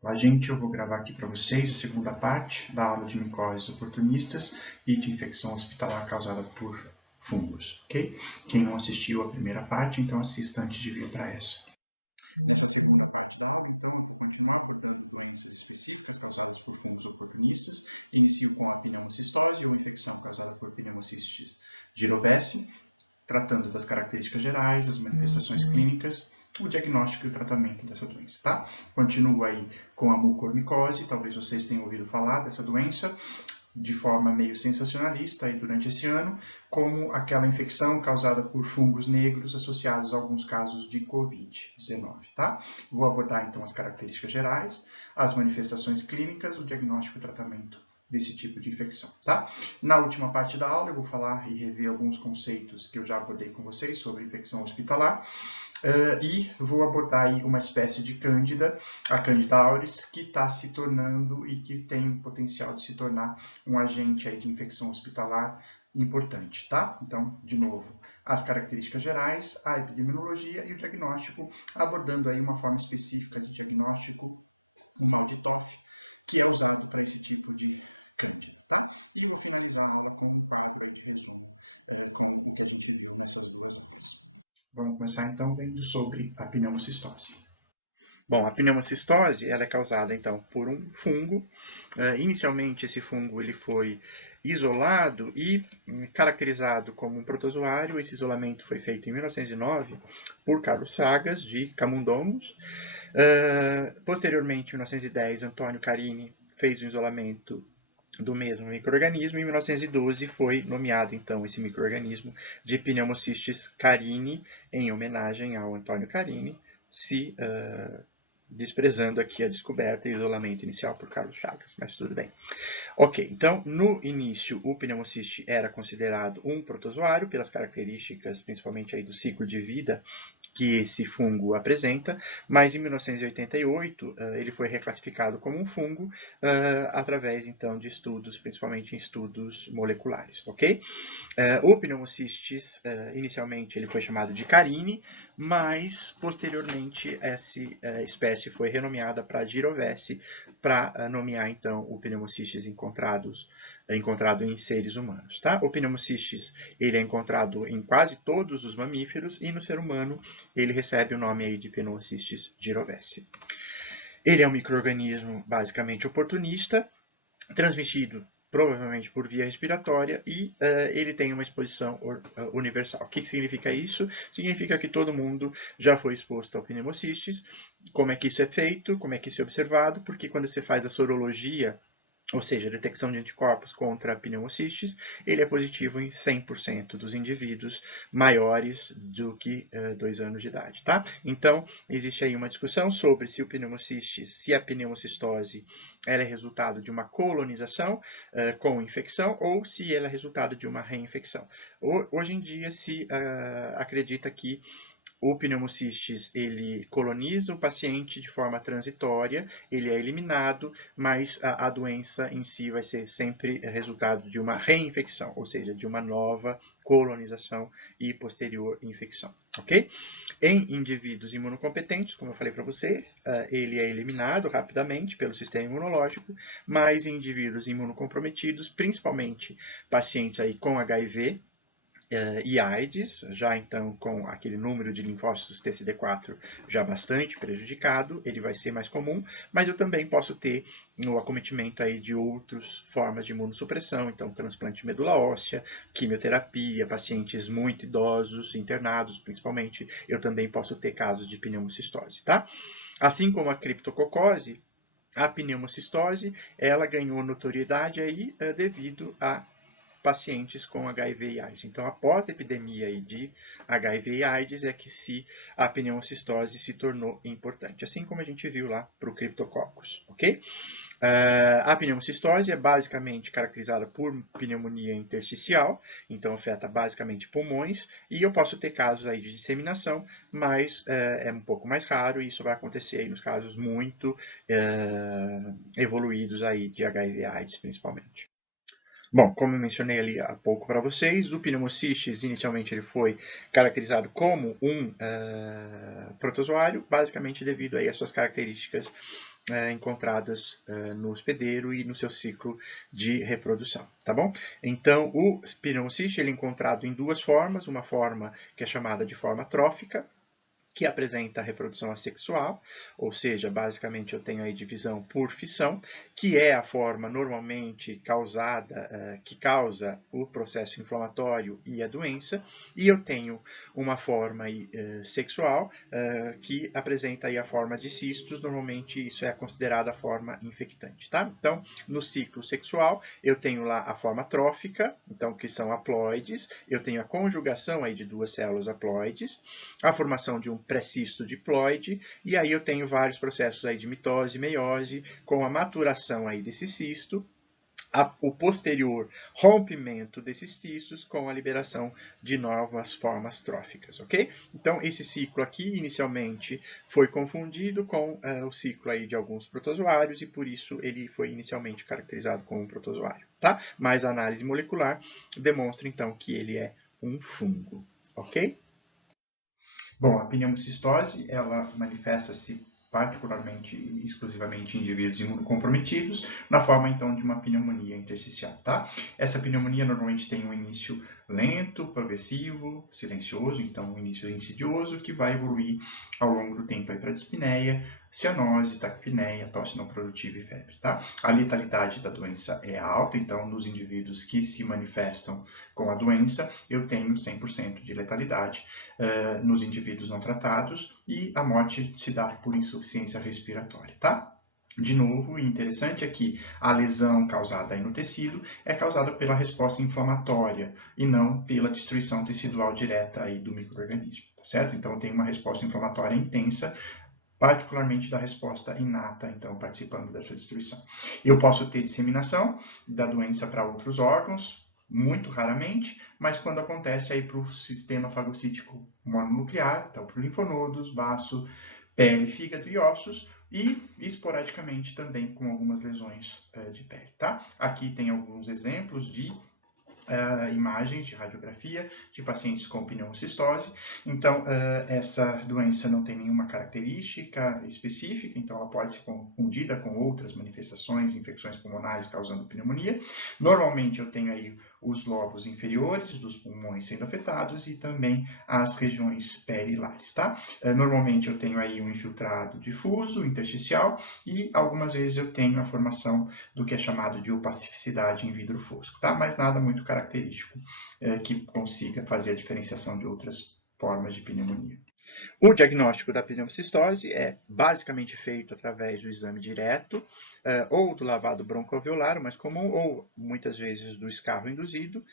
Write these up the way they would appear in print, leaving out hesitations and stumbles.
Olá, gente, eu vou gravar aqui para vocês a segunda parte da aula de micoses oportunistas e de infecção hospitalar causada por fungos, ok? Quem não assistiu a primeira parte, então assista antes de vir para essa. Nessa segunda parte da aula, então, eu vou continuar abordando doenças específicas causadas por fungos oportunistas, iniciando com a pneumocistose ou infecção causada por pneumocistis girovescis, tratando das características gerais, das manifestações clínicas, o diagnóstico e o tratamento dessa doença. Continuo aí com a mucormicose, talvez vocês tenham ouvido falar dessa doença, de forma meio sensacionalista durante esse ano, como aquela infecção causada por fungos negros associados a alguns casos de Covid. Tá? Vou abordar então as características gerais, as manifestações clínicas e o diagnóstico e tratamento desse tipo de infecção. Tá? Na última parte da aula, eu vou falar de alguns conceitos que eu já abordei com vocês sobre infecção hospitalar e vou abordar uma espécie de cândida Cantalis, que está se tornando e que tem o potencial de se tornar um agente de infecção hospitalar importante. Tá? Então, de novo, as características gerais, a epidemiologia e o diagnóstico, abordando ela de uma forma específica de diagnóstico em hospital, que é usado para esse tipo de cândida. Tá? E eu vou finalizar a aula com um quadro de resumo com o que a gente viu nessas duas vezes. Vamos começar então vendo sobre a pneumocistose. Bom, a pneumocistose ela é causada então por um fungo. Inicialmente esse fungo ele foi isolado e caracterizado como um protozoário. Esse isolamento foi feito em 1909 por Carlos Chagas de Camundongos. Posteriormente, em 1910, Antônio Carini fez o isolamento do mesmo micro-organismo. Em 1912 foi nomeado então esse micro-organismo de Pneumocystis carini em homenagem ao Antônio Carini, desprezando aqui a descoberta e isolamento inicial por Carlos Chagas, mas tudo bem. Ok, então no início o pneumociste era considerado um protozoário pelas características, principalmente aí do ciclo de vida que esse fungo apresenta, mas em 1988 ele foi reclassificado como um fungo através então de estudos, principalmente em estudos moleculares, ok? O pneumocystis, inicialmente ele foi chamado de carini, mas posteriormente essa espécie foi renomeada para girovesci, para nomear então o pneumocystis encontrado em seres humanos. Tá? O pneumocystis ele é encontrado em quase todos os mamíferos e no ser humano ele recebe o nome aí de pneumocystis girovesci. Ele é um micro-organismo basicamente oportunista, transmitido provavelmente por via respiratória, e ele tem uma exposição universal. O que significa isso? Significa que todo mundo já foi exposto ao pneumocystis. Como é que isso é feito? Como é que isso é observado? Porque quando você faz a sorologia, ou seja, a detecção de anticorpos contra a pneumocystis, ele é positivo em 100% dos indivíduos maiores do que 2 anos de idade, tá? Então, existe aí uma discussão sobre se o pneumocystis, se a pneumocistose, ela é resultado de uma colonização com infecção ou se ela é resultado de uma reinfecção. Hoje em dia se acredita que o pneumocystis ele coloniza o paciente de forma transitória, ele é eliminado, mas a doença em si vai ser sempre resultado de uma reinfecção, ou seja, de uma nova colonização e posterior infecção, ok? Em indivíduos imunocompetentes, como eu falei para vocês, ele é eliminado rapidamente pelo sistema imunológico, mas em indivíduos imunocomprometidos, principalmente pacientes aí com HIV, e AIDS, já então com aquele número de linfócitos TCD4 já bastante prejudicado, ele vai ser mais comum, mas eu também posso ter no acometimento aí de outras formas de imunossupressão, então transplante de medula óssea, quimioterapia, pacientes muito idosos, internados principalmente, eu também posso ter casos de pneumocistose, tá? Assim como a criptococose, a pneumocistose, ela ganhou notoriedade aí devido a pacientes com HIV e AIDS. Então, após a epidemia de HIV e AIDS, é que a pneumocistose se tornou importante, assim como a gente viu lá para o Cryptococcus, ok? A pneumocistose é basicamente caracterizada por pneumonia intersticial, então afeta basicamente pulmões, e eu posso ter casos aí de disseminação, mas é um pouco mais raro, e isso vai acontecer aí nos casos muito evoluídos aí de HIV e AIDS, principalmente. Bom, como eu mencionei ali há pouco para vocês, o pneumocystis inicialmente ele foi caracterizado como um protozoário, basicamente devido aí às suas características encontradas no hospedeiro e no seu ciclo de reprodução, tá bom? Então, o pneumociste ele é encontrado em duas formas, uma forma que é chamada de forma trófica, que apresenta a reprodução assexual, ou seja, basicamente eu tenho aí divisão por fissão, que é a forma normalmente causada, que causa o processo inflamatório e a doença, e eu tenho uma forma aí, sexual, que apresenta aí a forma de cistos, normalmente isso é considerada a forma infectante, tá? Então, no ciclo sexual, eu tenho lá a forma trófica, então que são haploides, eu tenho a conjugação aí de duas células haploides, a formação de um pré-cisto diploide, e aí eu tenho vários processos aí de mitose e meiose, com a maturação aí desse cisto, o posterior rompimento desses cistos com a liberação de novas formas tróficas, ok? Então, esse ciclo aqui, inicialmente, foi confundido com o ciclo aí de alguns protozoários e, por isso, ele foi inicialmente caracterizado como um protozoário, tá? Mas a análise molecular demonstra, então, que ele é um fungo, ok? Bom, a pneumocistose, ela manifesta-se particularmente e exclusivamente em indivíduos imunocomprometidos, na forma, então, de uma pneumonia intersticial, tá? Essa pneumonia normalmente tem um início lento, progressivo, silencioso, então um início insidioso, que vai evoluir ao longo do tempo para dispneia, cianose, taquipneia, tosse não produtiva e febre, tá? A letalidade da doença é alta, então, nos indivíduos que se manifestam com a doença, eu tenho 100% de letalidade. Nos indivíduos não tratados, e a morte se dá por insuficiência respiratória, tá? De novo, o interessante é que a lesão causada aí no tecido é causada pela resposta inflamatória e não pela destruição tecidual direta aí do micro-organismo, tá certo? Então, tem uma resposta inflamatória intensa, particularmente da resposta inata, então, participando dessa destruição. Eu posso ter disseminação da doença para outros órgãos, muito raramente, mas quando acontece aí para o sistema fagocítico mononuclear, então para linfonodos, baço, pele, fígado e ossos, e esporadicamente também com algumas lesões de pele, tá? Aqui tem alguns exemplos de imagens de radiografia de pacientes com pneumocistose. Então, essa doença não tem nenhuma característica específica, então ela pode ser confundida com outras manifestações, infecções pulmonares causando pneumonia. Normalmente eu tenho aí os lobos inferiores dos pulmões sendo afetados e também as regiões perilares, tá? Normalmente eu tenho aí um infiltrado difuso, intersticial, e algumas vezes eu tenho a formação do que é chamado de opacificidade em vidro fosco, tá? Mas nada muito característico que consiga fazer a diferenciação de outras formas de pneumonia. O diagnóstico da pneumocistose é basicamente feito através do exame direto, ou do lavado broncoalveolar, o mais comum, ou muitas vezes do escarro induzido.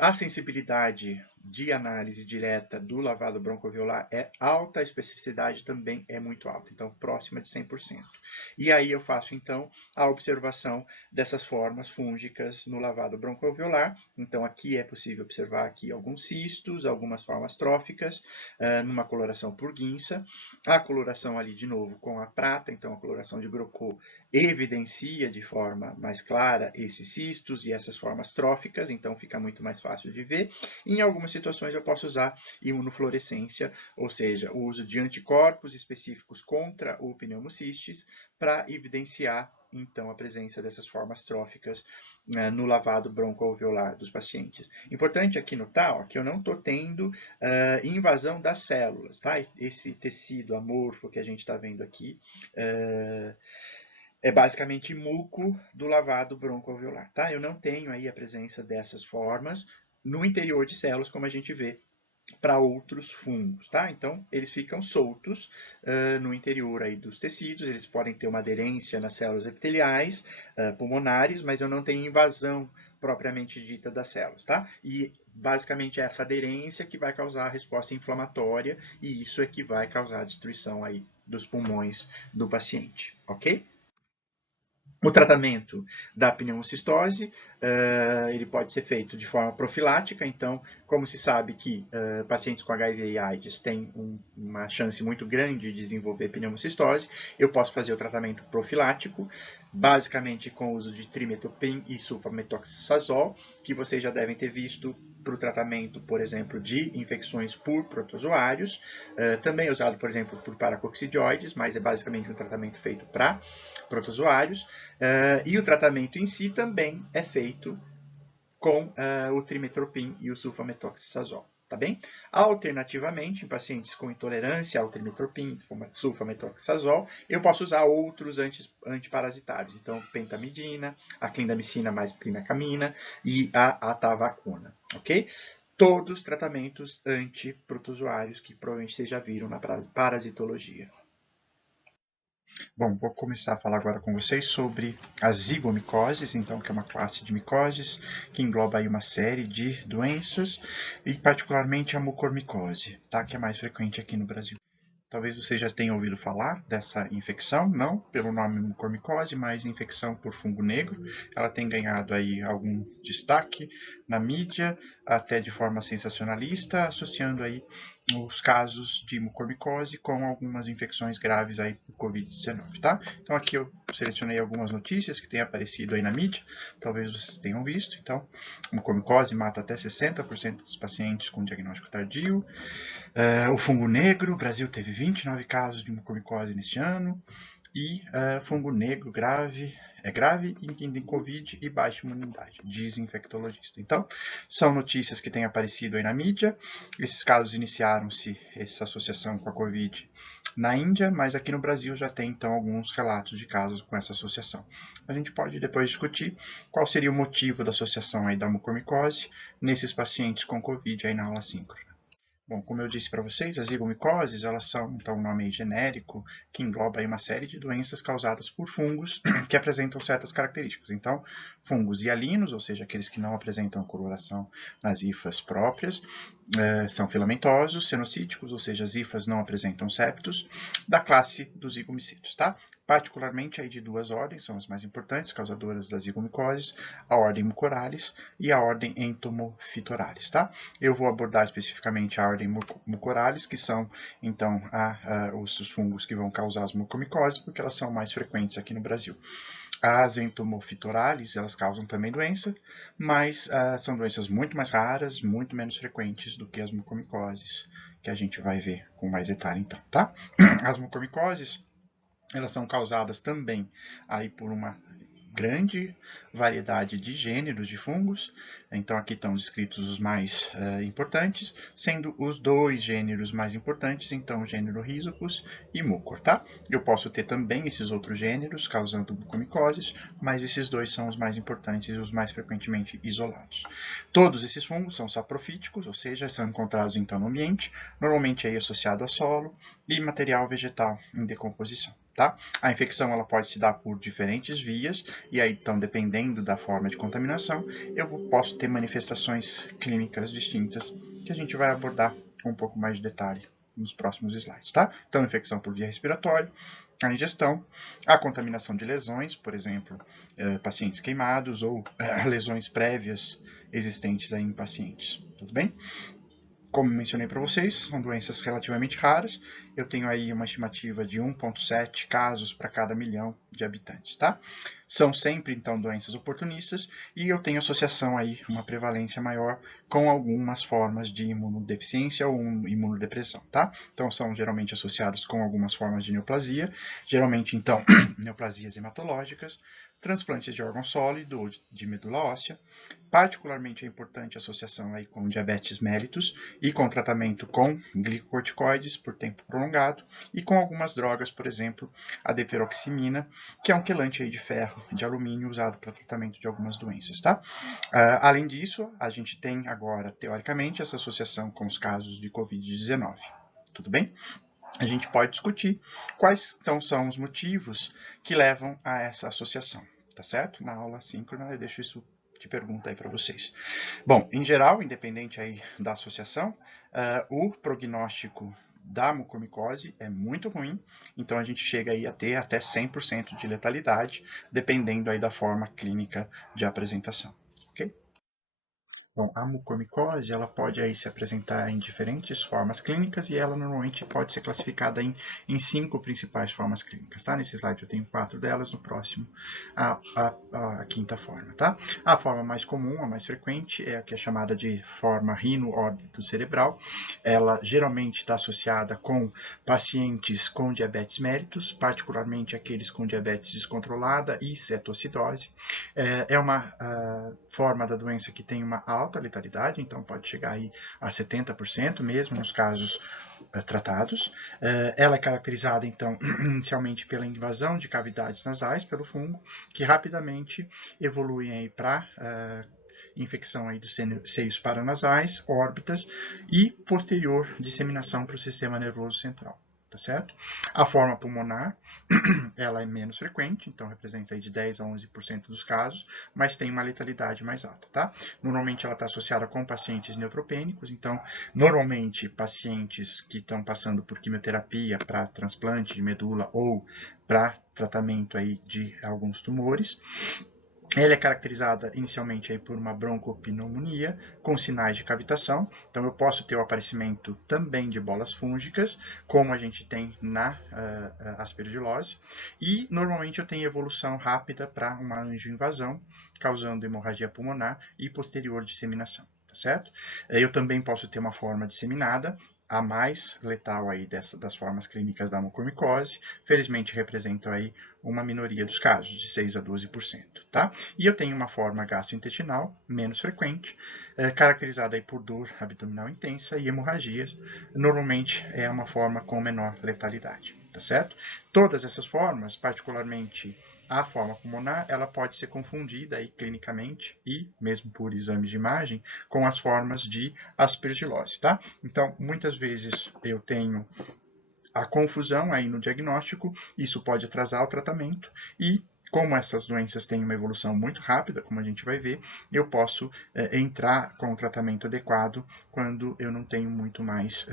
A sensibilidade de análise direta do lavado broncoalveolar é alta, a especificidade também é muito alta, então próxima de 100%. E aí eu faço, então, a observação dessas formas fúngicas no lavado broncoalveolar. Então, aqui é possível observar aqui alguns cistos, algumas formas tróficas, numa coloração por guinça. A coloração ali, de novo, com a prata, então a coloração de Grocô evidencia de forma mais clara esses cistos e essas formas tróficas, então fica muito mais fácil de ver. Em algumas situações eu posso usar imunofluorescência, ou seja, o uso de anticorpos específicos contra o pneumocistis para evidenciar então a presença dessas formas tróficas no lavado broncoalveolar dos pacientes. Importante aqui notar ó, que eu não estou tendo invasão das células, tá? Esse tecido amorfo que a gente está vendo aqui é basicamente muco do lavado broncoalveolar, tá? Eu não tenho aí a presença dessas formas no interior de células, como a gente vê para outros fungos, tá? Então, eles ficam soltos no interior aí dos tecidos, eles podem ter uma aderência nas células epiteliais, pulmonares, mas eu não tenho invasão propriamente dita das células, tá? E, basicamente, é essa aderência que vai causar a resposta inflamatória e isso é que vai causar a destruição aí dos pulmões do paciente, ok? O tratamento da pneumocistose, ele pode ser feito de forma profilática, então, como se sabe que pacientes com HIV e AIDS têm uma chance muito grande de desenvolver pneumocistose, eu posso fazer o tratamento profilático, basicamente com o uso de trimetoprim e sulfametoxazol, que vocês já devem ter visto para o tratamento, por exemplo, de infecções por protozoários, também é usado, por exemplo, por paracoccidioides, mas é basicamente um tratamento feito para protozoários, e o tratamento em si também é feito com o trimetoprim e o sulfametoxazol. Tá bem? Alternativamente, em pacientes com intolerância ao trimetoprim, sulfametoxazol, eu posso usar outros antiparasitários. Então, pentamidina, a clindamicina mais clinacamina e a atavacuna, ok? Todos tratamentos antiprotozoários que provavelmente vocês já viram na parasitologia. Bom, vou começar a falar agora com vocês sobre as zigomicoses, então, que é uma classe de micoses que engloba aí uma série de doenças e particularmente a mucormicose, tá? Que é mais frequente aqui no Brasil. Talvez você já tenha ouvido falar dessa infecção, não pelo nome mucormicose, mas infecção por fungo negro. Ela tem ganhado aí algum destaque na mídia, até de forma sensacionalista, associando aí os casos de mucormicose com algumas infecções graves aí por Covid-19, tá? Então aqui eu selecionei algumas notícias que têm aparecido aí na mídia, talvez vocês tenham visto. Então, mucormicose mata até 60% dos pacientes com diagnóstico tardio. O fungo negro, o Brasil teve 29 casos de mucormicose neste ano. E fungo negro grave, é grave e tem Covid e baixa imunidade, diz infectologista. Então, são notícias que têm aparecido aí na mídia. Esses casos iniciaram-se, essa associação com a Covid, na Índia, mas aqui no Brasil já tem, então, alguns relatos de casos com essa associação. A gente pode depois discutir qual seria o motivo da associação aí da mucormicose nesses pacientes com Covid aí na aula síncrona. Bom, como eu disse para vocês, as zigomicoses, elas são, então, um nome genérico que engloba aí uma série de doenças causadas por fungos que apresentam certas características. Então, fungos hialinos, ou seja, aqueles que não apresentam coloração nas hifas próprias, são filamentosos, cenocíticos, ou seja, as hifas não apresentam septos, da classe dos zigomicídeos, tá? Particularmente aí de duas ordens, são as mais importantes, causadoras das zigomicoses, a ordem Mucorales e a ordem Entomophytoralis, tá? Eu vou abordar especificamente a ordem Mucorales, que são, então, os fungos que vão causar as mucormicoses, porque elas são mais frequentes aqui no Brasil. As Entomophytoralis, elas causam também doença, mas são doenças muito mais raras, muito menos frequentes do que as mucormicoses, que a gente vai ver com mais detalhe então, tá? As mucormicoses, elas são causadas também aí por uma grande variedade de gêneros de fungos. Então aqui estão descritos os mais importantes, sendo os dois gêneros mais importantes, então o gênero Rhizopus e Mucor, tá? Eu posso ter também esses outros gêneros causando mucormicoses, mas esses dois são os mais importantes e os mais frequentemente isolados. Todos esses fungos são saprofíticos, ou seja, são encontrados então no ambiente, normalmente aí associado a solo e material vegetal em decomposição. Tá? A infecção ela pode se dar por diferentes vias, e aí, então, dependendo da forma de contaminação, eu posso ter manifestações clínicas distintas que a gente vai abordar com um pouco mais de detalhe nos próximos slides. Tá? Então, infecção por via respiratória, a ingestão, a contaminação de lesões, por exemplo, pacientes queimados ou lesões prévias existentes aí em pacientes. Tudo bem? Como mencionei para vocês, são doenças relativamente raras. Eu tenho aí uma estimativa de 1,7 casos para cada milhão de habitantes, tá? São sempre, então, doenças oportunistas e eu tenho associação aí, uma prevalência maior com algumas formas de imunodeficiência ou imunodepressão, tá? Então, são geralmente associados com algumas formas de neoplasia, geralmente, então, neoplasias hematológicas, transplantes de órgão sólido ou de medula óssea. Particularmente é importante a associação aí com diabetes mellitus e com tratamento com glicocorticoides por tempo prolongado e com algumas drogas, por exemplo, a deferoximina, que é um quelante aí de ferro, de alumínio usado para tratamento de algumas doenças, tá? Além disso, a gente tem agora, teoricamente, essa associação com os casos de Covid-19. Tudo bem? A gente pode discutir quais então são os motivos que levam a essa associação, tá certo? Na aula síncrona eu deixo isso de pergunta aí para vocês. Bom, em geral, independente aí da associação, o prognóstico da mucormicose é muito ruim, então a gente chega aí a ter até 100% de letalidade, dependendo aí da forma clínica de apresentação, ok? Bom, a mucormicose ela pode aí se apresentar em diferentes formas clínicas e ela normalmente pode ser classificada em 5 principais formas clínicas. Tá? Nesse slide eu tenho 4 delas, no próximo a quinta forma. Tá? A forma mais comum, a mais frequente, é a que é chamada de forma rino-órbito cerebral. Ela geralmente está associada com pacientes com diabetes mellitus, particularmente aqueles com diabetes descontrolada e cetoacidose. É uma forma da doença que tem uma alta letalidade, então pode chegar aí a 70% mesmo nos casos tratados. Ela é caracterizada, então, inicialmente pela invasão de cavidades nasais pelo fungo, que rapidamente evoluem para infecção aí dos seios paranasais, órbitas e posterior disseminação para o sistema nervoso central. Tá certo? A forma pulmonar, ela é menos frequente, então representa aí de 10 a 11% dos casos, mas tem uma letalidade mais alta, tá? Normalmente ela está associada com pacientes neutropênicos, então normalmente pacientes que estão passando por quimioterapia para transplante de medula ou para tratamento aí de alguns tumores. Ela é caracterizada inicialmente aí por uma broncopneumonia com sinais de cavitação. Então, eu posso ter o aparecimento também de bolas fúngicas, como a gente tem na aspergilose. E, normalmente, eu tenho evolução rápida para uma angioinvasão, causando hemorragia pulmonar e posterior disseminação. Tá certo? Eu também posso ter uma forma disseminada, a mais letal aí das formas clínicas da mucormicose. Felizmente, representam aí uma minoria dos casos, de 6 a 12%. Tá? E eu tenho uma forma gastrointestinal, menos frequente, caracterizada aí por dor abdominal intensa e hemorragias. Normalmente é uma forma com menor letalidade. Tá certo? Todas essas formas, particularmente a forma pulmonar, ela pode ser confundida aí clinicamente e mesmo por exames de imagem com as formas de aspergilose, tá? Então, muitas vezes eu tenho a confusão aí no diagnóstico, isso pode atrasar o tratamento e como essas doenças têm uma evolução muito rápida, como a gente vai ver, eu posso entrar com o tratamento adequado quando eu não tenho muito mais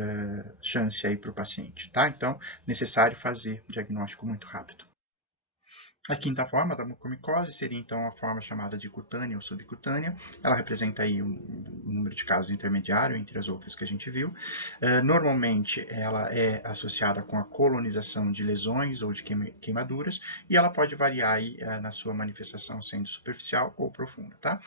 chance aí para o paciente, tá? Então, necessário fazer o diagnóstico muito rápido. A quinta forma da mucormicose seria então a forma chamada de cutânea ou subcutânea. Ela representa aí um número de casos intermediário entre as outras que a gente viu. Normalmente ela é associada com a colonização de lesões ou de queimaduras e ela pode variar aí na sua manifestação sendo superficial ou profunda, tá?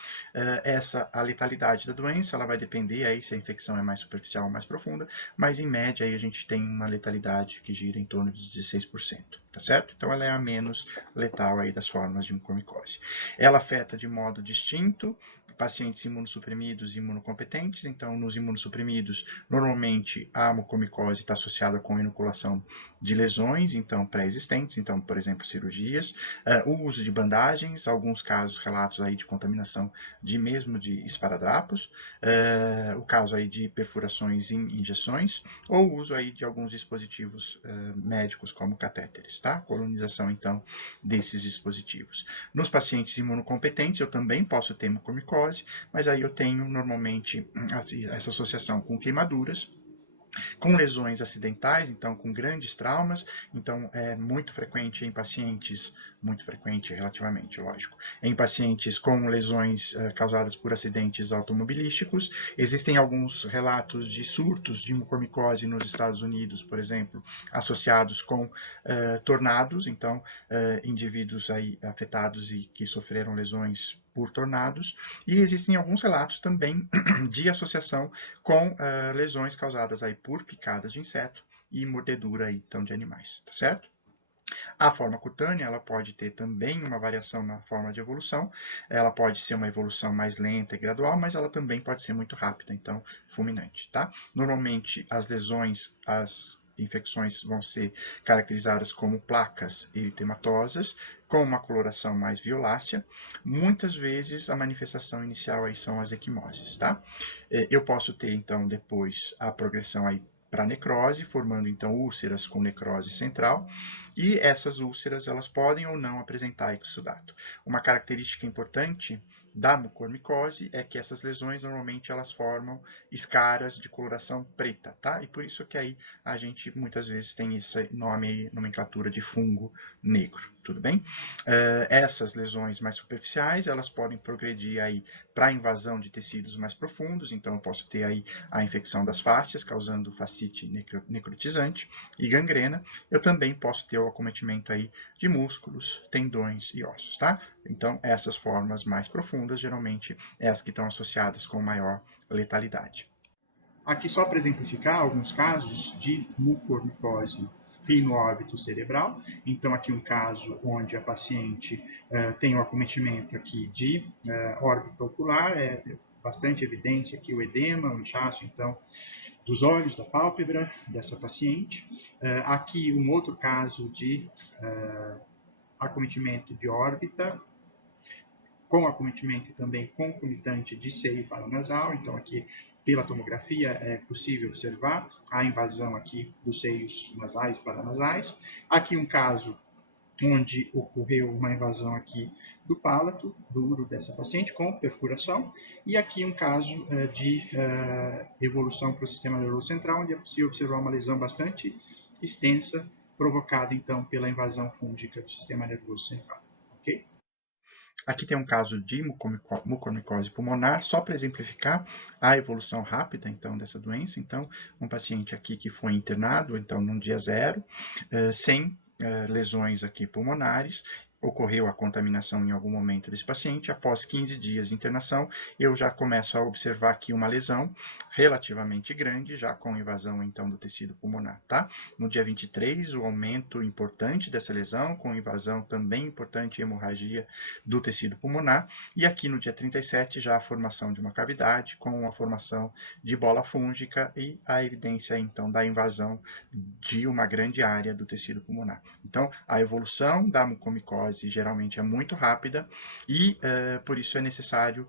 A letalidade da doença ela vai depender aí se a infecção é mais superficial ou mais profunda, mas em média aí a gente tem uma letalidade que gira em torno de 16%, tá certo? Então ela é a menos letal aí das formas de mucormicose. Ela afeta de modo distinto pacientes imunossuprimidos e imunocompetentes. Então, nos imunossuprimidos, normalmente a mucormicose está associada com inoculação de lesões, então pré-existentes, então, por exemplo, cirurgias, o uso de bandagens, alguns casos relatos aí de contaminação mesmo de esparadrapos, o caso aí de perfurações em injeções, ou o uso aí de alguns dispositivos médicos como catéteres, tá? Colonização, então, desses dispositivos. Nos pacientes imunocompetentes, eu também posso ter mucormicose, mas aí eu tenho normalmente essa associação com queimaduras, com lesões acidentais, então com grandes traumas, então é muito frequente em pacientes, muito frequente relativamente, lógico, em pacientes com lesões causadas por acidentes automobilísticos. Existem alguns relatos de surtos de mucormicose nos Estados Unidos, por exemplo, associados com tornados, então indivíduos aí afetados e que sofreram lesões por tornados, e existem alguns relatos também de associação com lesões causadas aí por picadas de inseto e mordedura aí, então, de animais, tá certo? A forma cutânea, ela pode ter também uma variação na forma de evolução, ela pode ser uma evolução mais lenta e gradual, mas ela também pode ser muito rápida, então, fulminante, tá? Normalmente, as lesões, as infecções vão ser caracterizadas como placas eritematosas, com uma coloração mais violácea. Muitas vezes a manifestação inicial aí são as equimoses, tá? Eu posso ter, então, depois a progressão aí para necrose, formando então úlceras com necrose central, e essas úlceras elas podem ou não apresentar exudato. Uma característica importante da mucormicose é que essas lesões normalmente elas formam escaras de coloração preta, tá? E por isso que aí a gente muitas vezes tem esse nome aí, nomenclatura de fungo negro, tudo bem? Essas lesões mais superficiais, elas podem progredir aí para a invasão de tecidos mais profundos, então eu posso ter aí a infecção das fáscias, causando fascite necrotizante e gangrena. Eu também posso ter o acometimento aí de músculos, tendões e ossos, tá? Então, essas formas mais profundas, geralmente, é as que estão associadas com maior letalidade. Aqui só para exemplificar alguns casos de mucormicose no óbito cerebral. Então, aqui um caso onde a paciente tem um acometimento aqui de órbita ocular, é bastante evidente aqui o edema, o inchaço, então, dos olhos, da pálpebra dessa paciente. Aqui um outro caso de acometimento de órbita, com acometimento também concomitante de seio paranasal, então aqui pela tomografia é possível observar a invasão aqui dos seios nasais e paranasais. Aqui um caso onde ocorreu uma invasão aqui do palato duro dessa paciente com perfuração, e aqui um caso de evolução para o sistema nervoso central, onde é possível observar uma lesão bastante extensa, provocada então pela invasão fúngica do sistema nervoso central. Ok? Aqui tem um caso de mucormicose pulmonar, só para exemplificar a evolução rápida, então, dessa doença. Então, um paciente aqui que foi internado, então, num dia 0, sem lesões aqui pulmonares, ocorreu a contaminação em algum momento desse paciente. Após 15 dias de internação, eu já começo a observar aqui uma lesão relativamente grande, já com invasão, então, do tecido pulmonar, tá? No dia 23, o aumento importante dessa lesão, com invasão também importante, hemorragia do tecido pulmonar. E aqui no dia 37, já a formação de uma cavidade, com a formação de bola fúngica e a evidência, então, da invasão de uma grande área do tecido pulmonar. Então, a evolução da mucormicose geralmente é muito rápida e, por isso, é necessário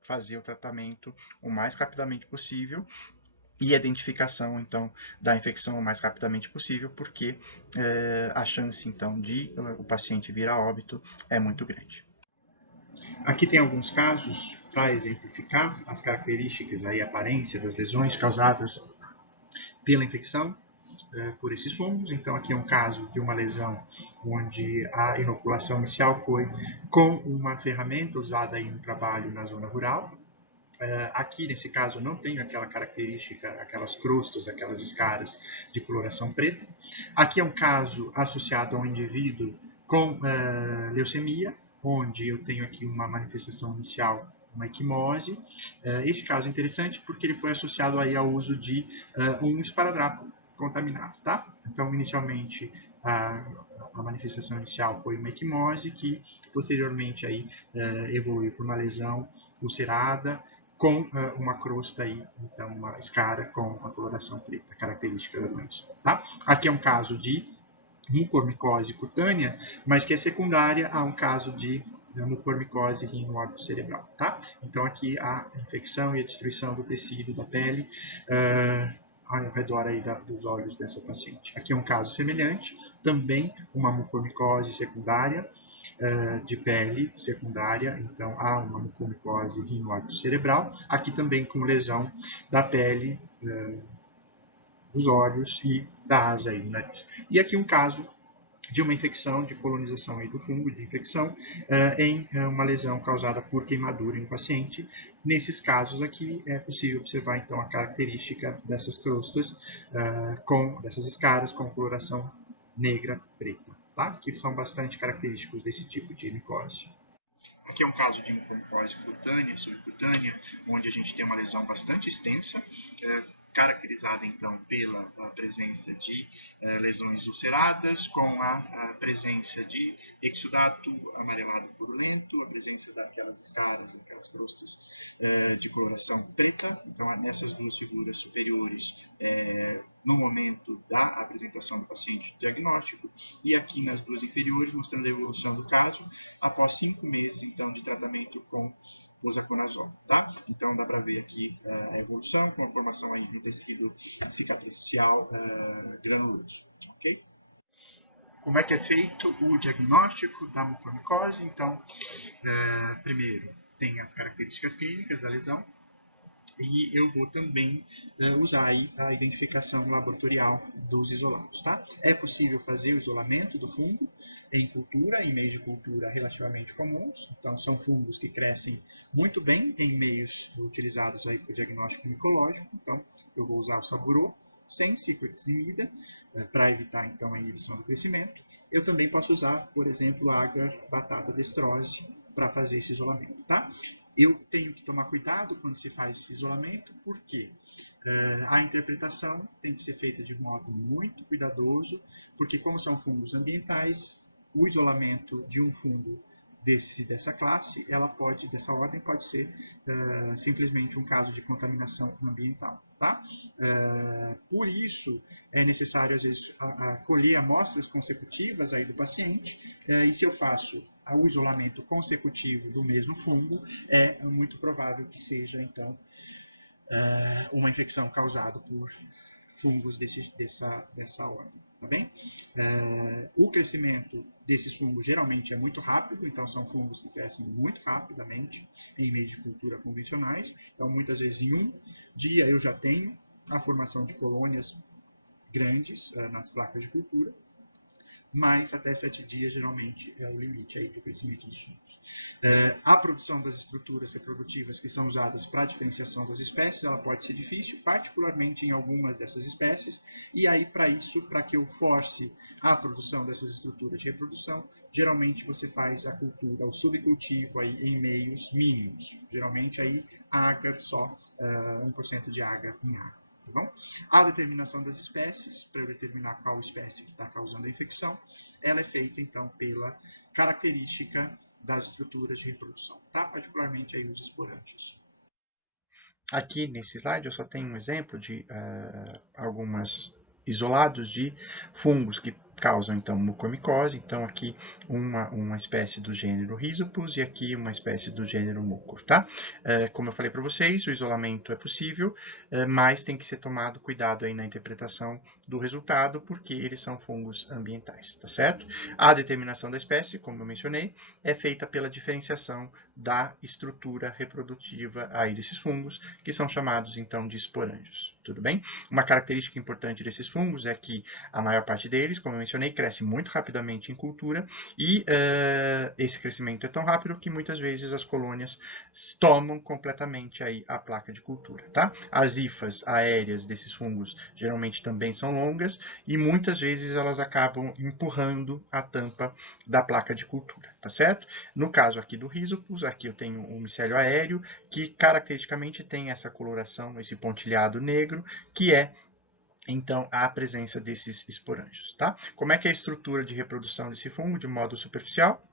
fazer o tratamento o mais rapidamente possível e a identificação, então, da infecção o mais rapidamente possível, porque a chance, então, de o paciente vir a óbito é muito grande. Aqui tem alguns casos para exemplificar as características e a aparência das lesões causadas pela infecção por esses fungos. Então, aqui é um caso de uma lesão onde a inoculação inicial foi com uma ferramenta usada em um trabalho na zona rural. Aqui, nesse caso, não tenho aquela característica, aquelas crostas, aquelas escaras de coloração preta. Aqui é um caso associado a um indivíduo com leucemia, onde eu tenho aqui uma manifestação inicial, uma equimose. Esse caso é interessante porque ele foi associado aí ao uso de um esparadrapo contaminado, tá? Então, inicialmente, a manifestação inicial foi uma equimose que, posteriormente, aí, evoluiu para uma lesão ulcerada, com uma crosta aí, então uma escara com a coloração preta, característica da doença. Tá? Aqui é um caso de mucormicose cutânea, mas que é secundária a um caso de mucormicose no órgão cerebral. Tá? Então aqui a infecção e a destruição do tecido da pele ao redor aí dos olhos dessa paciente. Aqui é um caso semelhante, também uma mucormicose secundária, de pele secundária, então há uma mucormicose rinoórbico cerebral, aqui também com lesão da pele, dos olhos e da asa aí do nariz. E aqui um caso de uma infecção, de colonização aí do fungo, de infecção, em uma lesão causada por queimadura em um paciente. Nesses casos aqui é possível observar então a característica dessas crostas, dessas escaras com coloração negra preta, tá? Que são bastante característicos desse tipo de micose. Aqui é um caso de mucormicose cutânea, subcutânea, onde a gente tem uma lesão bastante extensa, caracterizada então pela presença de lesões ulceradas, com a presença de exudato amarelado purulento, a presença daquelas escaras, aquelas crostas de coloração preta. Então, nessas duas figuras superiores, no momento da apresentação do paciente diagnóstico, e aqui nas duas inferiores, mostrando a evolução do caso, após 5 meses, então, de tratamento com osaconazol, tá? Então, dá para ver aqui a evolução com a formação aí de tecido cicatricial granuloso, ok? como é que é feito o diagnóstico da mucormicose? Então, primeiro, tem as características clínicas da lesão, e eu vou também usar aí a identificação laboratorial dos isolados. Tá? É possível fazer o isolamento do fungo em cultura, em meios de cultura relativamente comuns. Então, são fungos que crescem muito bem em meios utilizados aí para o diagnóstico micológico. Então, eu vou usar o Saburô sem ciprofloximida para evitar, então, a inibição do crescimento. Eu também posso usar, por exemplo, agar batata destrose para fazer esse isolamento. Tá? Eu tenho que tomar cuidado quando se faz esse isolamento, porque a interpretação tem que ser feita de modo muito cuidadoso, porque como são fungos ambientais, o isolamento de um fungo dessa classe, dessa ordem, pode ser simplesmente um caso de contaminação ambiental. Tá? Por isso, é necessário, às vezes, colher amostras consecutivas aí do paciente, e se eu faço o isolamento consecutivo do mesmo fungo, é muito provável que seja, então, uma infecção causada por fungos dessa ordem. Tá bem? O crescimento desses fungos geralmente é muito rápido, então são fungos que crescem muito rapidamente em meios de cultura convencionais. Então, muitas vezes, em um dia eu já tenho a formação de colônias grandes nas placas de cultura, mas até 7 dias geralmente é o limite aí do crescimento dos fungos. A produção das estruturas reprodutivas que são usadas para a diferenciação das espécies, ela pode ser difícil, particularmente em algumas dessas espécies, e aí para isso, para que eu force a produção dessas estruturas de reprodução, geralmente você faz a cultura, o subcultivo aí em meios mínimos, geralmente aí agar só 1% de agar em água. Tá bom? A determinação das espécies, para eu determinar qual espécie que está causando a infecção, ela é feita então pela característica das estruturas de reprodução, tá? Particularmente aí os esporângios. Aqui nesse slide eu só tenho um exemplo de algumas isolados de fungos que causam então mucormicose. Então aqui uma espécie do gênero Rhizopus e aqui uma espécie do gênero Mucor, tá? Como eu falei para vocês, o isolamento é possível, mas tem que ser tomado cuidado aí na interpretação do resultado, porque eles são fungos ambientais, tá certo? A determinação da espécie, como eu mencionei, é feita pela diferenciação da estrutura reprodutiva aí desses fungos, que são chamados então de esporângios, tudo bem? Uma característica importante desses fungos é que a maior parte deles, como eu mencionei, cresce muito rapidamente em cultura e esse crescimento é tão rápido que muitas vezes as colônias tomam completamente aí a placa de cultura, tá? As hifas aéreas desses fungos geralmente também são longas e muitas vezes elas acabam empurrando a tampa da placa de cultura, tá certo? No caso aqui do Rhizopus, aqui eu tenho um micélio aéreo que caracteristicamente tem essa coloração, esse pontilhado negro, que é então a presença desses esporângios, tá? Como é que é a estrutura de reprodução desse fungo de modo superficial?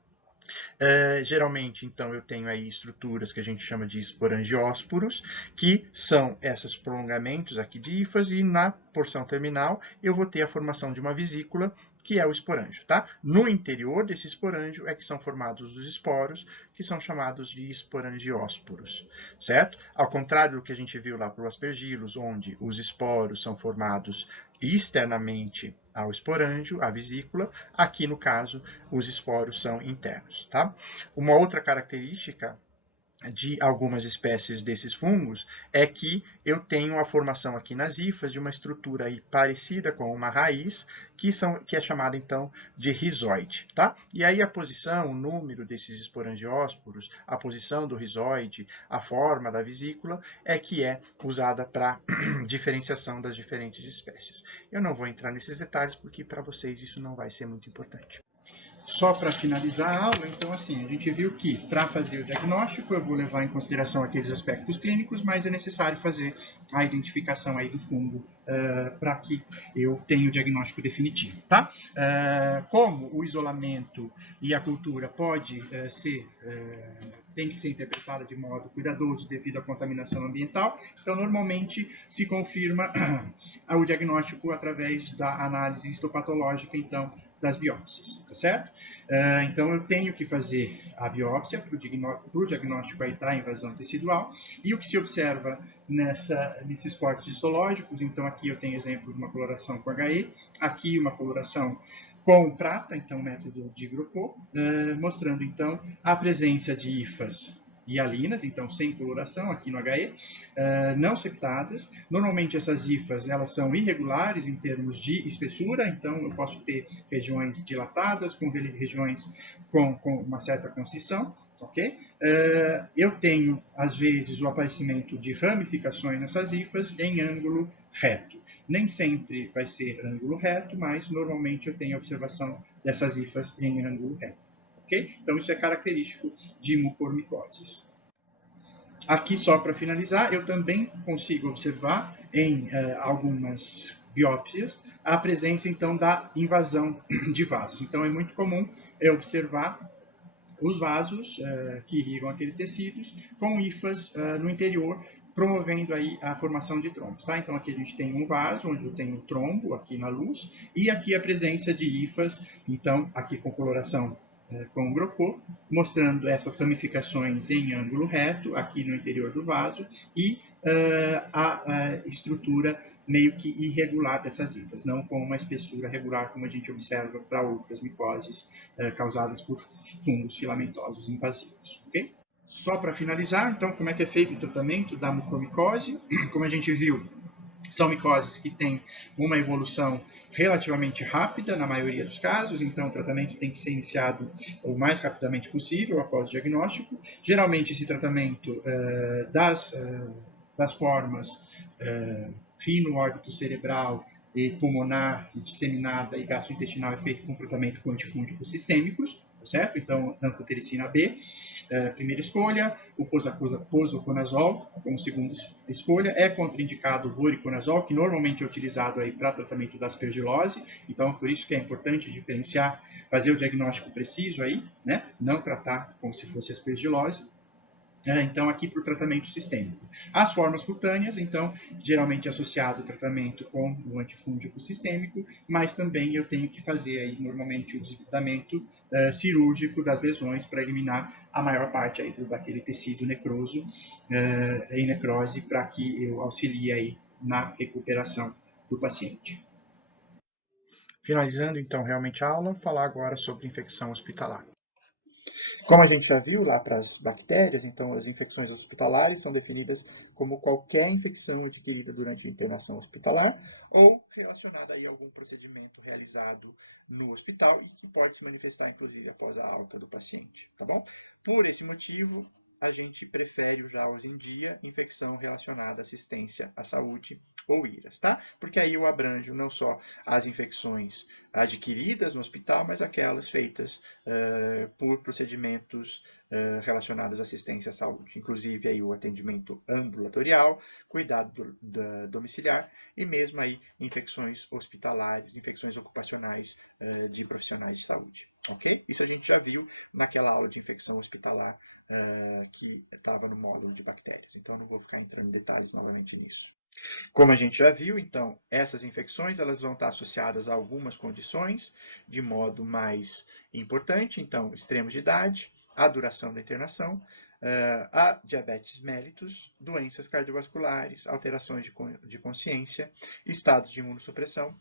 Geralmente, então, eu tenho aí estruturas que a gente chama de esporangiósporos, que são esses prolongamentos aqui de hifas, e na porção terminal eu vou ter a formação de uma vesícula, que é o esporângio, tá? No interior desse esporângio é que são formados os esporos, que são chamados de esporangiósporos, certo? Ao contrário do que a gente viu lá para o aspergillus, onde os esporos são formados externamente ao esporângio, à vesícula, aqui no caso os esporos são internos, tá? Uma outra característica de algumas espécies desses fungos é que eu tenho a formação aqui nas hifas de uma estrutura aí parecida com uma raiz, que é chamada então de rizoide, tá? E aí a posição, o número desses esporangiósporos, a posição do rizoide, a forma da vesícula é que é usada para diferenciação das diferentes espécies. Eu não vou entrar nesses detalhes porque para vocês isso não vai ser muito importante. Só para finalizar a aula, então, assim, a gente viu que para fazer o diagnóstico eu vou levar em consideração aqueles aspectos clínicos, mas é necessário fazer a identificação aí do fungo para que eu tenha o diagnóstico definitivo, tá? Como o isolamento e a cultura tem que ser interpretada de modo cuidadoso devido à contaminação ambiental, então normalmente se confirma o diagnóstico através da análise histopatológica, então, das biópsias, tá certo? Então, eu tenho que fazer a biópsia para o diagnóstico aí da invasão tecidual, e o que se observa nesses cortes histológicos, então aqui eu tenho exemplo de uma coloração com HE, aqui uma coloração com prata, então método de Grocot, mostrando então a presença de hifas hialinas, então sem coloração aqui no HE, não septadas. Normalmente essas hifas elas são irregulares em termos de espessura, então eu posso ter regiões dilatadas com regiões com uma certa concisão, ok? Eu tenho às vezes o aparecimento de ramificações nessas hifas em ângulo reto. Nem sempre vai ser ângulo reto, mas normalmente eu tenho a observação dessas hifas em ângulo reto. Okay? Então, isso é característico de mucormicoses. Aqui, só para finalizar, eu também consigo observar em algumas biópsias a presença, então, da invasão de vasos. Então, é muito comum observar os vasos que irrigam aqueles tecidos com hifas no interior, promovendo aí a formação de trombos. Tá? Então, aqui a gente tem um vaso, onde eu tenho um trombo aqui na luz, e aqui a presença de hifas, então, aqui com coloração com Grocot, mostrando essas ramificações em ângulo reto, aqui no interior do vaso, e a estrutura meio que irregular dessas hifas, não com uma espessura regular como a gente observa para outras micoses causadas por fungos filamentosos invasivos. Okay? Só para finalizar, então, como é que é feito o tratamento da mucormicose? Como a gente viu, são micoses que têm uma evolução relativamente rápida na maioria dos casos, então o tratamento tem que ser iniciado o mais rapidamente possível após o diagnóstico. Geralmente esse tratamento das formas rino, órbito cerebral e pulmonar, disseminada e gastrointestinal é feito com tratamento com antifúngicos sistêmicos, tá certo? Então, anfotericina B, primeira escolha, o posaconazol como segunda escolha, é contraindicado o voriconazol, que normalmente é utilizado aí para tratamento da aspergilose, então por isso que é importante diferenciar, fazer o diagnóstico preciso aí, né? Não tratar como se fosse aspergilose. Então, aqui para o tratamento sistêmico. As formas cutâneas, então, geralmente associado ao tratamento com o antifúngico sistêmico, mas também eu tenho que fazer aí, normalmente, o desbridamento cirúrgico das lesões para eliminar a maior parte aí daquele tecido necroso em necrose, para que eu auxilie aí na recuperação do paciente. Finalizando, então, realmente a aula, falar agora sobre infecção hospitalar. Como a gente já viu lá para as bactérias, então as infecções hospitalares são definidas como qualquer infecção adquirida durante a internação hospitalar ou relacionada a algum procedimento realizado no hospital e que pode se manifestar, inclusive, após a alta do paciente, tá bom? Por esse motivo, a gente prefere já hoje em dia infecção relacionada à assistência à saúde ou IRAS, tá? Porque aí eu abranjo não só as infecções adquiridas no hospital, mas aquelas feitas por procedimentos relacionados à assistência à saúde, inclusive aí o atendimento ambulatorial, cuidado domiciliar e mesmo aí infecções hospitalares, infecções ocupacionais de profissionais de saúde, ok? Isso a gente já viu naquela aula de infecção hospitalar que estava no módulo de bactérias, então não vou ficar entrando em detalhes novamente nisso. Como a gente já viu, então, essas infecções elas vão estar associadas a algumas condições de modo mais importante, então, extremos de idade, a duração da internação, a diabetes mellitus, doenças cardiovasculares, alterações de consciência, estados de imunossupressão,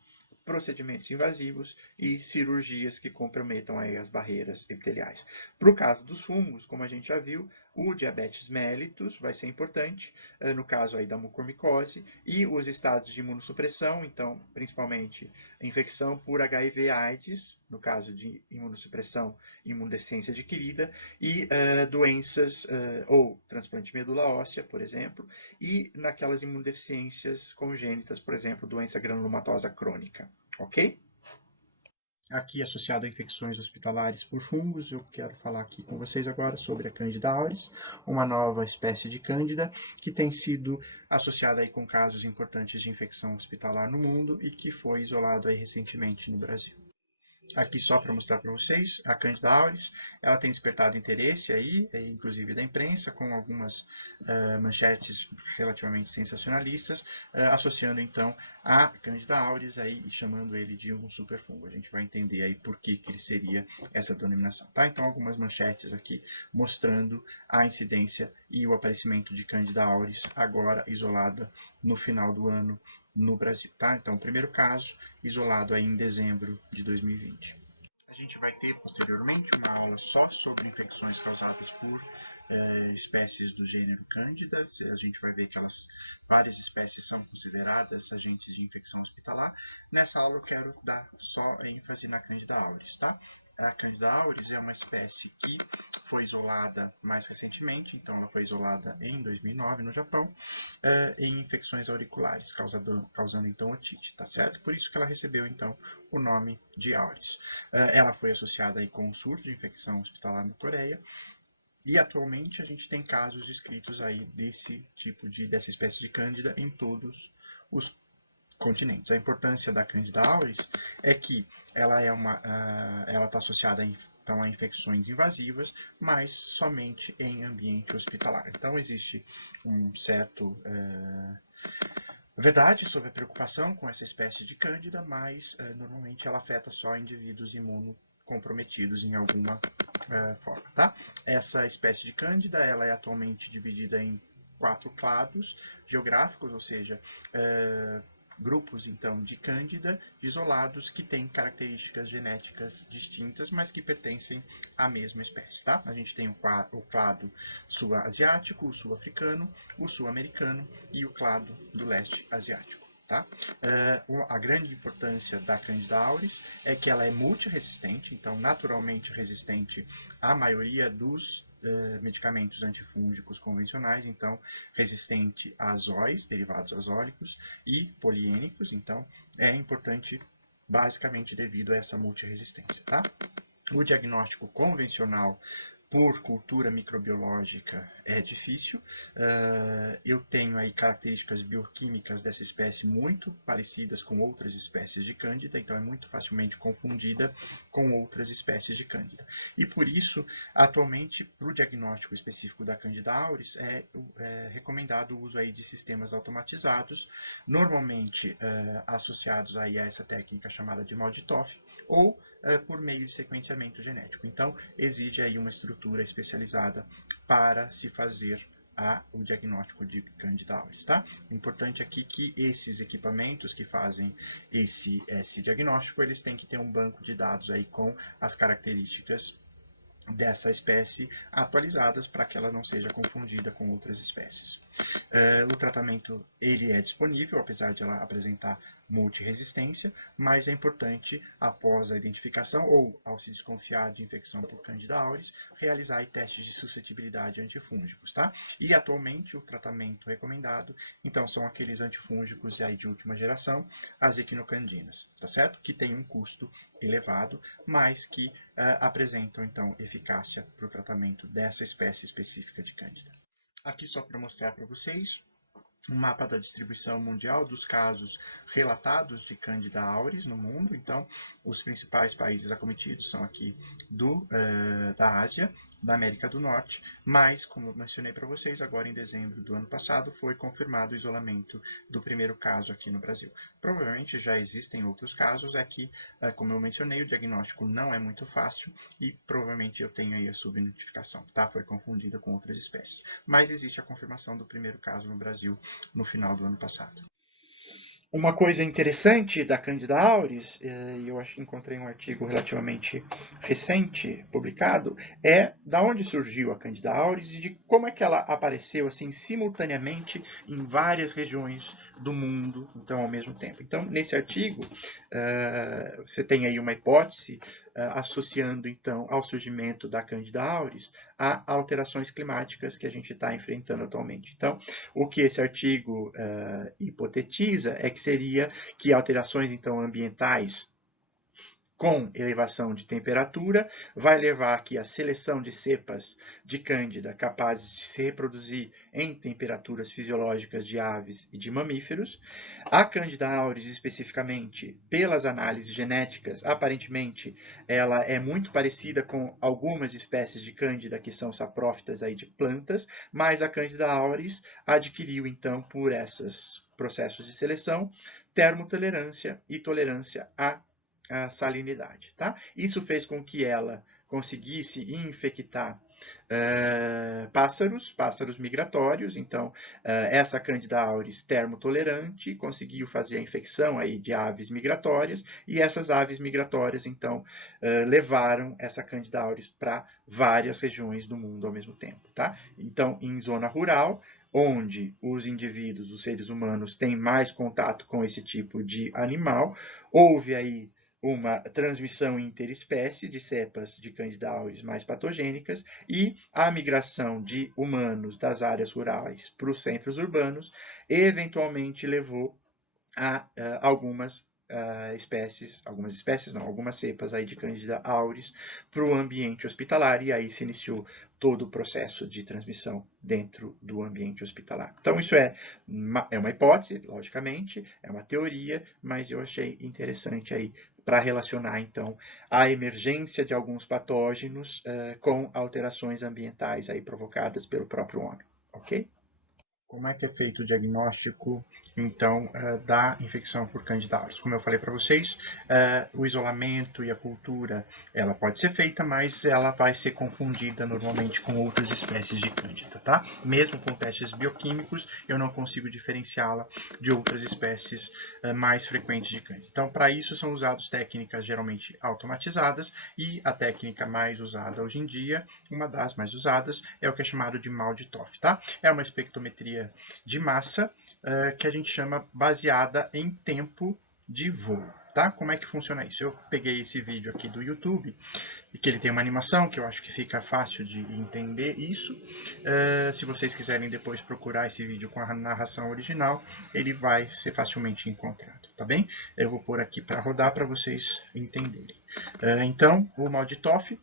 procedimentos invasivos e cirurgias que comprometam aí as barreiras epiteliais. Para o caso dos fungos, como a gente já viu, o diabetes mellitus vai ser importante, no caso aí da mucormicose, e os estados de imunossupressão, então, principalmente infecção por HIV/AIDS, no caso de imunossupressão e imunodeficiência adquirida, e doenças ou transplante de medula óssea, por exemplo, e naquelas imunodeficiências congênitas, por exemplo, doença granulomatosa crônica, ok? Aqui associado a infecções hospitalares por fungos, eu quero falar aqui com vocês agora sobre a Candida auris, uma nova espécie de Cândida que tem sido associada aí com casos importantes de infecção hospitalar no mundo e que foi isolado aí recentemente no Brasil. Aqui só para mostrar para vocês, a Candida auris, ela tem despertado interesse aí, inclusive da imprensa, com algumas manchetes relativamente sensacionalistas, associando então a Candida auris aí, e chamando ele de um superfungo. A gente vai entender aí por que ele seria essa denominação, tá? Então, algumas manchetes aqui mostrando a incidência e o aparecimento de Candida auris, agora isolada no final do ano no Brasil, tá? Então, o primeiro caso, isolado aí em dezembro de 2020. A gente vai ter posteriormente uma aula só sobre infecções causadas por espécies do gênero Candida. A gente vai ver que várias espécies são consideradas agentes de infecção hospitalar. Nessa aula eu quero dar só ênfase na Candida auris, tá? A Candida auris é uma espécie que foi isolada mais recentemente, então ela foi isolada em 2009 no Japão, em infecções auriculares, causando então otite, tá certo? Por isso que ela recebeu então o nome de auris. Ela foi associada aí com um surto de infecção hospitalar na Coreia, e atualmente a gente tem casos descritos aí dessa espécie de Cândida em todos os continentes. A importância da Candida auris é que ela está associada então, a infecções invasivas, mas somente em ambiente hospitalar. Então existe um certo verdade sobre a preocupação com essa espécie de Cândida, mas normalmente ela afeta só indivíduos imunocomprometidos em alguma forma, tá? Essa espécie de Cândida, ela é atualmente dividida em 4 clados geográficos, ou seja, grupos então de Cândida isolados que têm características genéticas distintas, mas que pertencem à mesma espécie, tá? A gente tem o clado sul-asiático, o sul-africano, o sul-americano e o clado do leste asiático. Tá? A grande importância da Candida auris é que ela é multiresistente, então naturalmente resistente à maioria dos medicamentos antifúngicos convencionais, então resistente a azóis, derivados azólicos, e poliênicos, então é importante basicamente devido a essa multiresistência. Tá? O diagnóstico convencional por cultura microbiológica é difícil. Eu tenho aí características bioquímicas dessa espécie muito parecidas com outras espécies de Cândida, então é muito facilmente confundida com outras espécies de Cândida. E por isso, atualmente, para o diagnóstico específico da Candida auris, é recomendado o uso aí de sistemas automatizados, normalmente associados aí a essa técnica chamada de MALDI-TOF, ou por meio de sequenciamento genético. Então, exige aí uma estrutura especializada para se fazer o diagnóstico de Candida auris, tá? Importante aqui que esses equipamentos que fazem esse diagnóstico, eles têm que ter um banco de dados aí com as características dessa espécie atualizadas para que ela não seja confundida com outras espécies. O tratamento ele é disponível, apesar de ela apresentar multiresistência, mas é importante, após a identificação ou ao se desconfiar de infecção por Candida auris, realizar testes de suscetibilidade antifúngicos, tá? E atualmente o tratamento recomendado, então, são aqueles antifúngicos de última geração, as equinocandinas, tá certo? Que tem um custo elevado, mas que apresentam, então, eficácia para o tratamento dessa espécie específica de Cândida. Aqui só para mostrar para vocês um mapa da distribuição mundial dos casos relatados de Candida auris no mundo. Então, os principais países acometidos são aqui da Ásia, da América do Norte, mas, como eu mencionei para vocês, agora em dezembro do ano passado foi confirmado o isolamento do primeiro caso aqui no Brasil. Provavelmente já existem outros casos, aqui, como eu mencionei, o diagnóstico não é muito fácil e provavelmente eu tenho aí a subnotificação, tá? Foi confundida com outras espécies. Mas existe a confirmação do primeiro caso no Brasil no final do ano passado. Uma coisa interessante da Candida auris, e eu acho que encontrei um artigo relativamente recente publicado, é da onde surgiu a Candida auris e de como é que ela apareceu assim simultaneamente em várias regiões do mundo, então ao mesmo tempo. Então, nesse artigo, você tem aí uma hipótese associando então ao surgimento da Candida auris a alterações climáticas que a gente está enfrentando atualmente. Então, o que esse artigo hipotetiza é que seria que alterações então ambientais com elevação de temperatura, vai levar aqui a seleção de cepas de cândida capazes de se reproduzir em temperaturas fisiológicas de aves e de mamíferos. A Candida auris, especificamente, pelas análises genéticas, aparentemente, ela é muito parecida com algumas espécies de cândida que são saprófitas aí de plantas, mas a Candida auris adquiriu, então, por esses processos de seleção, termotolerância e tolerância à salinidade. Tá? Isso fez com que ela conseguisse infectar pássaros migratórios. Então, essa Candida auris termotolerante conseguiu fazer a infecção aí de aves migratórias, e essas aves migratórias, então, levaram essa Candida auris para várias regiões do mundo ao mesmo tempo. Tá? Então, em zona rural, onde os indivíduos, os seres humanos, têm mais contato com esse tipo de animal, houve aí uma transmissão interespécie de cepas de Candida auris mais patogênicas, e a migração de humanos das áreas rurais para os centros urbanos eventualmente levou a algumas cepas aí de Candida auris para o ambiente hospitalar, e aí se iniciou todo o processo de transmissão dentro do ambiente hospitalar. Então, isso é uma hipótese, logicamente, é uma teoria, mas eu achei interessante aí para relacionar, então, a emergência de alguns patógenos com alterações ambientais aí provocadas pelo próprio homem, ok? Como é que é feito o diagnóstico, então, da infecção por Candida auris? Como eu falei para vocês, o isolamento e a cultura, ela pode ser feita, mas ela vai ser confundida normalmente com outras espécies de Cândida, tá? Mesmo com testes bioquímicos, eu não consigo diferenciá-la de outras espécies mais frequentes de Cândida. Então, para isso são usadas técnicas geralmente automatizadas, e a técnica mais usada hoje em dia, uma das mais usadas, é o que é chamado de MALDI-TOF, tá? É uma espectrometria de massa que a gente chama baseada em tempo de voo. Tá? Como é que funciona isso? Eu peguei esse vídeo aqui do YouTube, e que ele tem uma animação que eu acho que fica fácil de entender isso. Se vocês quiserem depois procurar esse vídeo com a narração original, ele vai ser facilmente encontrado, tá bem? Eu vou pôr aqui para rodar para vocês entenderem. Então, o MALDI-TOF,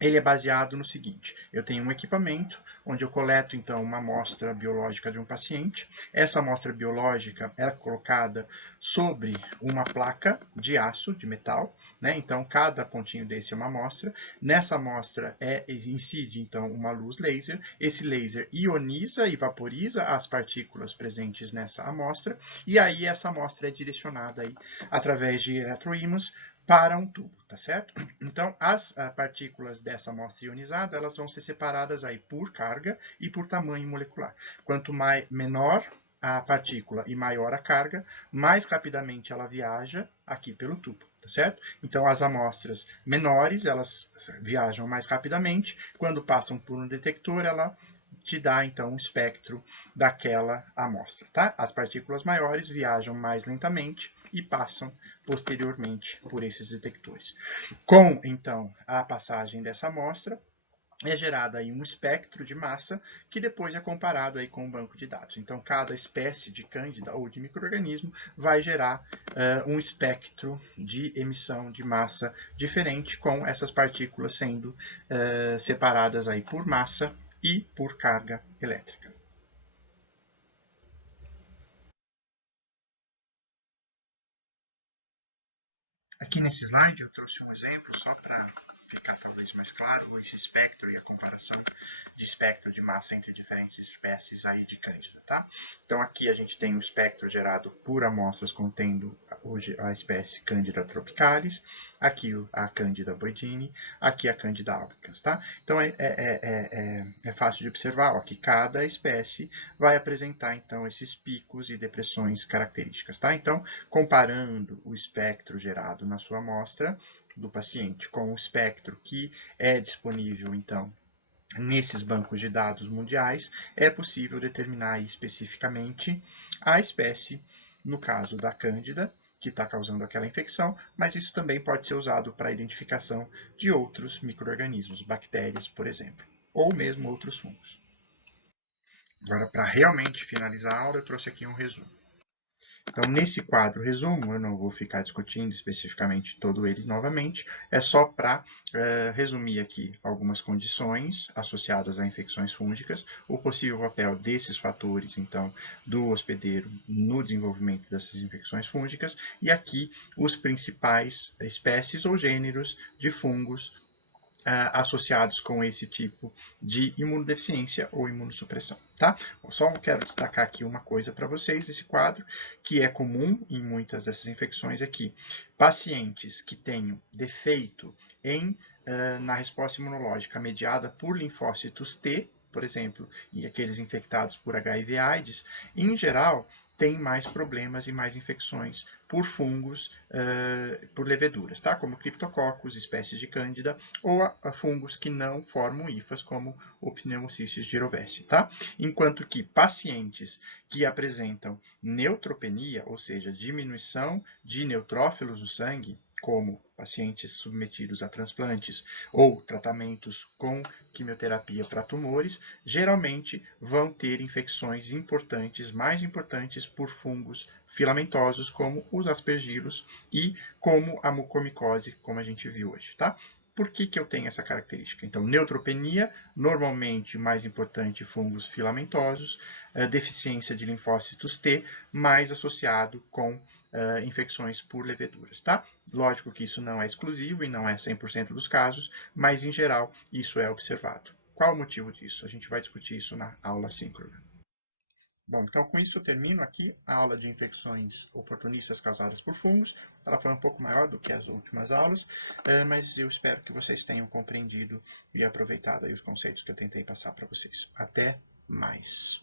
ele é baseado no seguinte: eu tenho um equipamento onde eu coleto, então, uma amostra biológica de um paciente. Essa amostra biológica é colocada sobre uma placa de aço, de metal, né? Então, cada pontinho desse é uma amostra. Nessa amostra incide, então, uma luz laser. Esse laser ioniza e vaporiza as partículas presentes nessa amostra, e aí essa amostra é direcionada aí, através de eletroímãs, para um tubo, tá certo? Então, as partículas dessa amostra ionizada, elas vão ser separadas aí por carga e por tamanho molecular. Quanto menor a partícula e maior a carga, mais rapidamente ela viaja aqui pelo tubo, tá certo? Então, as amostras menores, elas viajam mais rapidamente. Quando passam por um detector, ela te dá, então, um espectro daquela amostra, tá? As partículas maiores viajam mais lentamente e passam posteriormente por esses detectores. Com, então, a passagem dessa amostra, é gerado aí um espectro de massa que depois é comparado aí com o banco de dados. Então, cada espécie de cândida ou de micro-organismo vai gerar um espectro de emissão de massa diferente, com essas partículas sendo separadas aí por massa e por carga elétrica. Aqui nesse slide eu trouxe um exemplo só para ficar talvez mais claro esse espectro e a comparação de espectro de massa entre diferentes espécies aí de cândida, tá? Então aqui a gente tem um espectro gerado por amostras contendo hoje a espécie Candida tropicalis, aqui a Candida boydini, aqui a Candida albicans, tá? Então é fácil de observar, ó, que cada espécie vai apresentar então esses picos e depressões características, tá? Então, comparando o espectro gerado na sua amostra do paciente com o espectro que é disponível, então, nesses bancos de dados mundiais, é possível determinar especificamente a espécie, no caso da Cândida, que está causando aquela infecção, mas isso também pode ser usado para a identificação de outros micro-organismos, bactérias, por exemplo, ou mesmo outros fungos. Agora, para realmente finalizar a aula, eu trouxe aqui um resumo. Então, nesse quadro resumo, eu não vou ficar discutindo especificamente todo ele novamente, é só para resumir aqui algumas condições associadas a infecções fúngicas, o possível papel desses fatores, então, do hospedeiro no desenvolvimento dessas infecções fúngicas, e aqui os principais espécies ou gêneros de fungos associados com esse tipo de imunodeficiência ou imunossupressão, tá? Eu só quero destacar aqui uma coisa para vocês, esse quadro, que é comum em muitas dessas infecções, é que pacientes que tenham defeito na resposta imunológica mediada por linfócitos T, por exemplo, e aqueles infectados por HIV/AIDS, em geral, tem mais problemas e mais infecções por fungos, por leveduras, tá? Como criptococcus, espécies de cândida, ou a fungos que não formam hifas, como o Pneumocystis jirovecii, tá? Enquanto que pacientes que apresentam neutropenia, ou seja, diminuição de neutrófilos no sangue, como pacientes submetidos a transplantes ou tratamentos com quimioterapia para tumores, geralmente vão ter infecções importantes, mais importantes por fungos filamentosos, como os aspergilos e como a mucormicose, como a gente viu hoje, tá? Por que eu tenho essa característica? Então, neutropenia, normalmente mais importante fungos filamentosos, deficiência de linfócitos T, mais associado com infecções por leveduras, tá? Lógico que isso não é exclusivo e não é 100% dos casos, mas em geral isso é observado. Qual o motivo disso? A gente vai discutir isso na aula síncrona. Bom, então com isso eu termino aqui a aula de infecções oportunistas causadas por fungos. Ela foi um pouco maior do que as últimas aulas, mas eu espero que vocês tenham compreendido e aproveitado aí os conceitos que eu tentei passar para vocês. Até mais!